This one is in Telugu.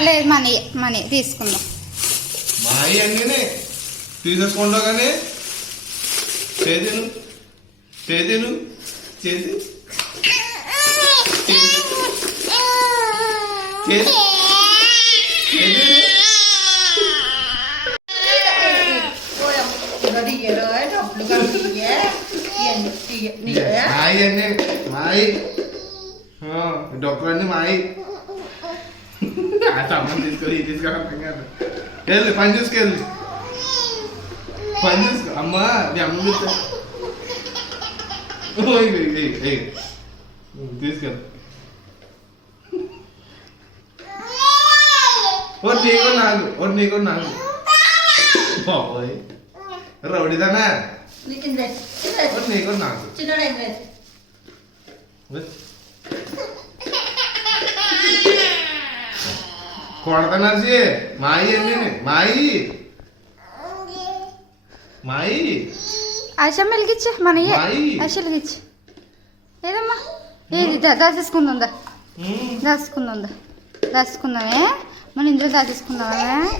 లేదు మనీ మనీ తీసుకుందాం. మాయి అన్నీ తీసేసుకుంటావు కానీ చేతిను చేతిను చేతి చేతి మాయి అన్నీ మాయి డబ్బులన్నీ మాయి అమ్మని తీసుకొని తీసుకెళ్ళి వెళ్ళి పని చూసుకెళ్ళి పని చూసుకో అమ్మా నీ అమ్మ తీసుకెళ్ళి నీకు నాకు బాబోయ్ రౌడీదానా నీకు నాకు కొడతానర్సి మాయి అండి మాయి మాయి ఆశ మెలిగిచ్చు మనయ్యే ఆశ వెలిగిచ్చు ఏదమ్మా ఏది దాచేసుకుందా దాచుకుందామే మన ఇందులో దాచేసుకుందామే.